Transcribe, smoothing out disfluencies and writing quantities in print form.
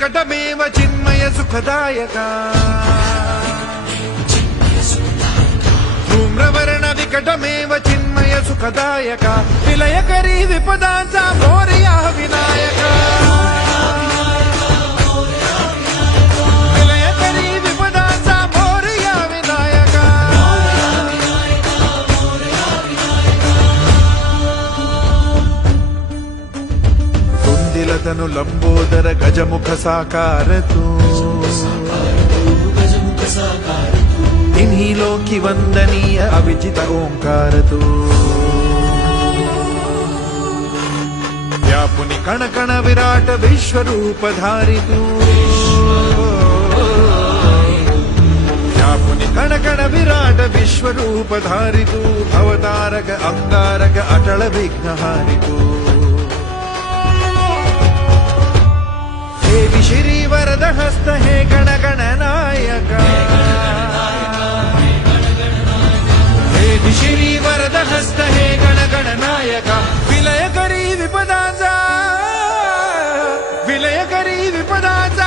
विकटमेव चिन्मय सुखदायका धूम्रवर्ण विकटमेव चिन्मय सुखदायका विलयकरी विपदांचा मोरया विनायका विलयकरी विपदांचा मोरया विनायका कुंदिलतनु लंबोदर गजमुख साकार तू इन्हीं लोकी वंदनीय अविजित ओंकार तू व्यापुनि कण कण विराट विश्वरूप धारी तू व्यापुनि कण कण विराट विश्वरूप धारी तू भवतारक अंगारक अटल विघ्नहारी तू देवी श्री वरद हस्त हे गण गण नायका देवी श्री वरद हस्त हे गण गण नायका विलय करी